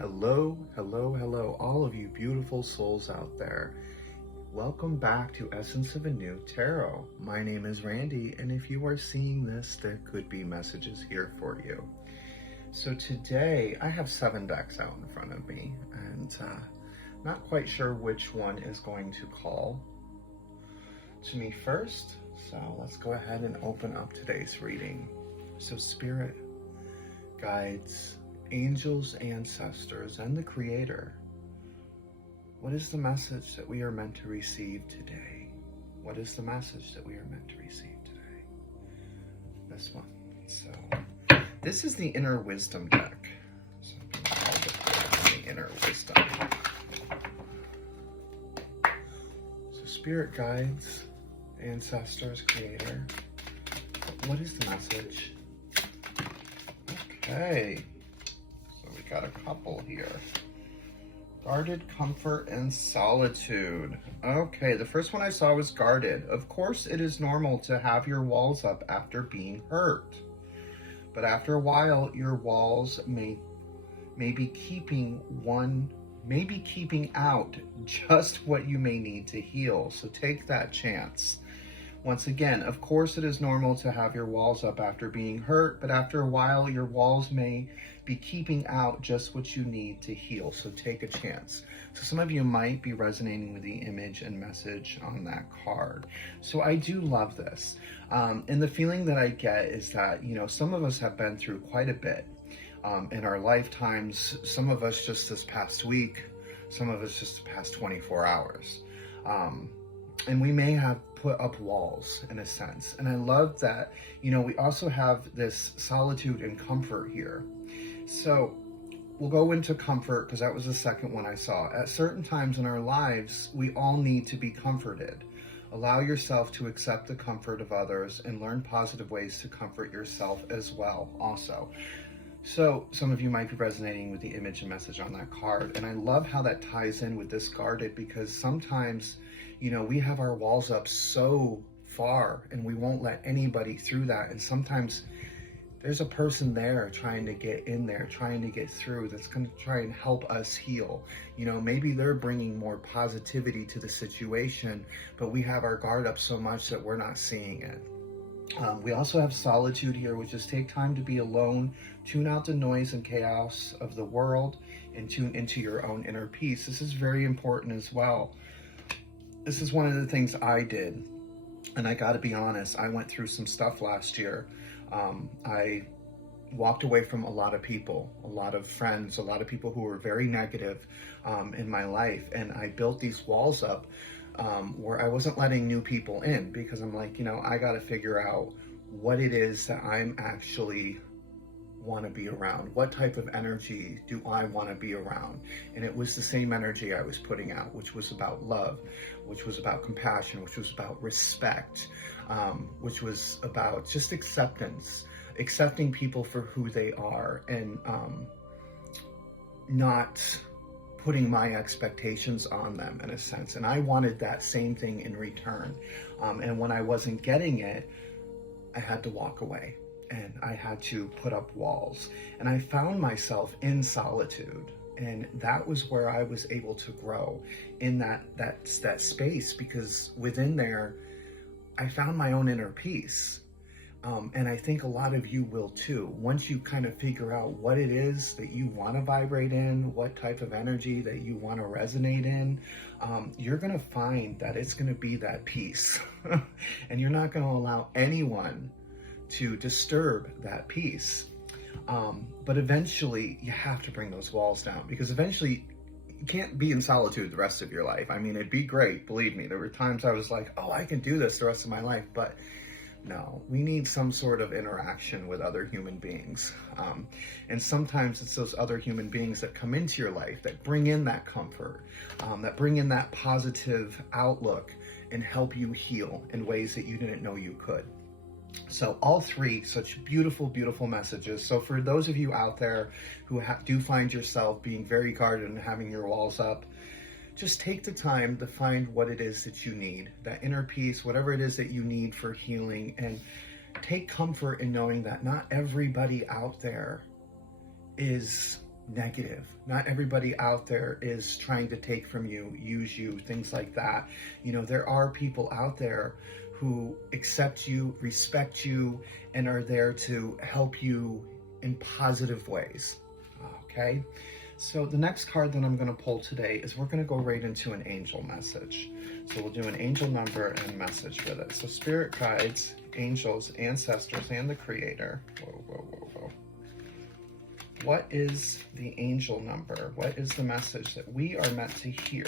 Hello, hello, hello, all of you beautiful souls out there. Welcome back to Essence of a New Tarot. My name is Randy, and if you are seeing this, there could be messages here for you. So today, I have 7 decks out in front of me, and not quite sure which one is going to call to me first. So let's go ahead and open up today's reading. So Spirit, guides, angels, ancestors, and the Creator, what is the message that we are meant to receive today? What is the message that we are meant to receive today? This one. So this is the Inner Wisdom deck. So I'm going to call it the Inner Wisdom. So Spirit, guides, ancestors, Creator, what is the message? Okay. Got a couple here. Guarded, comfort, and solitude. Okay, the first one I saw was guarded. Of course, it is normal to have your walls up after being hurt. But after a while, your walls may be keeping out just what you may need to heal. So take that chance. Once again, of course it is normal to have your walls up after being hurt, but after a while your walls may be keeping out just what you need to heal. So take a chance. So some of you might be resonating with the image and message on that card. So I do love this. And the feeling that I get is that, some of us have been through quite a bit in our lifetimes. Some of us just this past week, some of us just the past 24 hours. And we may have put up walls in a sense. And I love that, we also have this solitude and comfort here. So we'll go into comfort because that was the second one I saw. At certain times in our lives, we all need to be comforted. Allow yourself to accept the comfort of others and learn positive ways to comfort yourself as well also. So some of you might be resonating with the image and message on that card. And I love how that ties in with this guarded, because sometimes, we have our walls up so far and we won't let anybody through that. And sometimes there's a person there trying to get in there, trying to get through, that's going to try and help us heal. Maybe they're bringing more positivity to the situation, but we have our guard up so much that we're not seeing it. We also have solitude here, which is take time to be alone, tune out the noise and chaos of the world, and tune into your own inner peace. This is very important as well. This is one of the things I did, and I got to be honest, I went through some stuff last year. I walked away from a lot of people, a lot of friends, a lot of people who were very negative in my life, and I built these walls up where I wasn't letting new people in, because I'm like, I got to figure out what it is that I'm actually want to be around. What type of energy do I want to be around? And it was the same energy I was putting out, which was about love, which was about compassion, which was about respect, which was about just acceptance, accepting people for who they are, and not putting my expectations on them in a sense. And I wanted that same thing in return. And when I wasn't getting it, I had to walk away. And I had to put up walls. And I found myself in solitude. And that was where I was able to grow in that space, because within there, I found my own inner peace. And I think a lot of you will too. Once you kind of figure out what it is that you want to vibrate in, what type of energy that you want to resonate in, you're going to find that it's going to be that peace. And you're not going to allow anyone to disturb that peace. But eventually you have to bring those walls down, because eventually you can't be in solitude the rest of your life. I mean, it'd be great, believe me. There were times I was like, oh, I can do this the rest of my life, but no, we need some sort of interaction with other human beings. And sometimes it's those other human beings that come into your life that bring in that comfort, that bring in that positive outlook and help you heal in ways that you didn't know you could. So all three, such beautiful, beautiful messages. So for those of you out there who do find yourself being very guarded and having your walls up, just take the time to find what it is that you need, that inner peace, whatever it is that you need for healing, and take comfort in knowing that not everybody out there is negative. Not everybody out there is trying to take from you, use you, things like that. You know, there are people out there who accept you, respect you, and are there to help you in positive ways. Okay? So the next card that I'm going to pull today is we're going to go right into an angel message. So we'll do an angel number and message with it. So spirit guides, angels, ancestors, and the creator. Whoa, whoa, whoa, whoa. What is the angel number? What is the message that we are meant to hear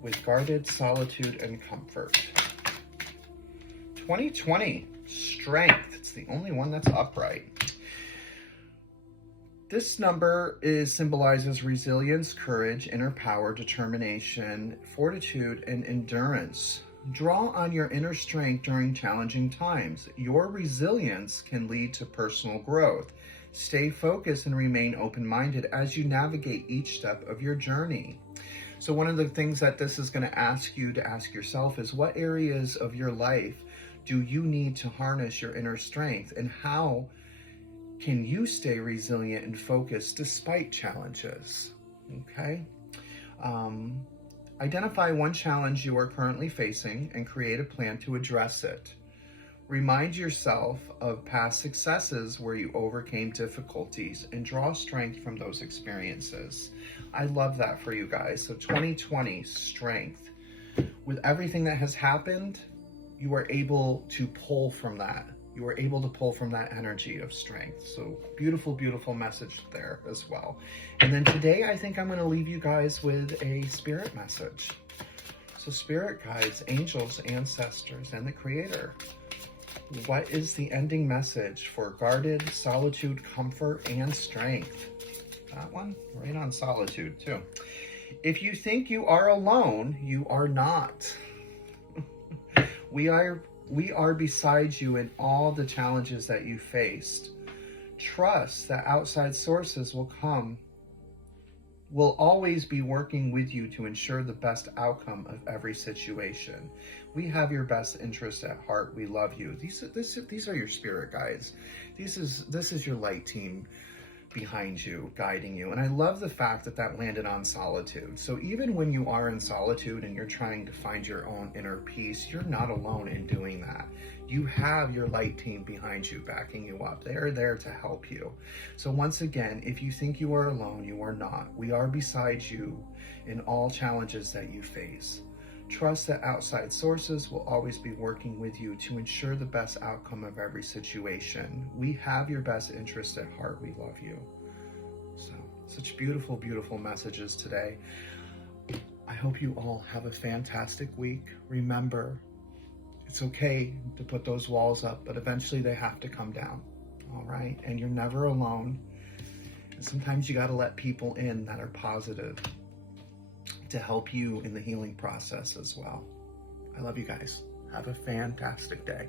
with guarded solitude and comfort? 2020, strength. It's the only one that's upright. This number symbolizes resilience, courage, inner power, determination, fortitude, and endurance. Draw on your inner strength during challenging times. Your resilience can lead to personal growth. Stay focused and remain open-minded as you navigate each step of your journey. So one of the things that this is going to ask you to ask yourself is, what areas of your life do you need to harness your inner strength, and how can you stay resilient and focused despite challenges? Okay. Identify one challenge you are currently facing and create a plan to address it. Remind yourself of past successes where you overcame difficulties and draw strength from those experiences. I love that for you guys. So 2020, strength. With everything that has happened, you are able to pull from that. You are able to pull from that energy of strength. So beautiful, beautiful message there as well. And then today, I think I'm going to leave you guys with a spirit message. So spirit guides, angels, ancestors, and the creator. What is the ending message for guarded solitude, comfort, and strength? That one, right on solitude too. If you think you are alone, you are not. We are beside you in all the challenges that you faced. Trust that outside sources will always be working with you to ensure the best outcome of every situation. We have your best interests at heart. We love you. These are your spirit guides. This is your light team behind you, guiding you. And I love the fact that that landed on solitude. So even when you are in solitude and you're trying to find your own inner peace, you're not alone in doing that. You have your light team behind you, backing you up. They are there to help you. So once again, if you think you are alone, you are not. We are beside you in all challenges that you face. Trust that outside sources will always be working with you to ensure the best outcome of every situation. We have your best interests at heart. We love you. So, such beautiful, beautiful messages today. I hope you all have a fantastic week. Remember, it's okay to put those walls up, but eventually they have to come down. All right? And you're never alone. And sometimes you got to let people in that are positive to help you in the healing process as well. I love you guys. Have a fantastic day.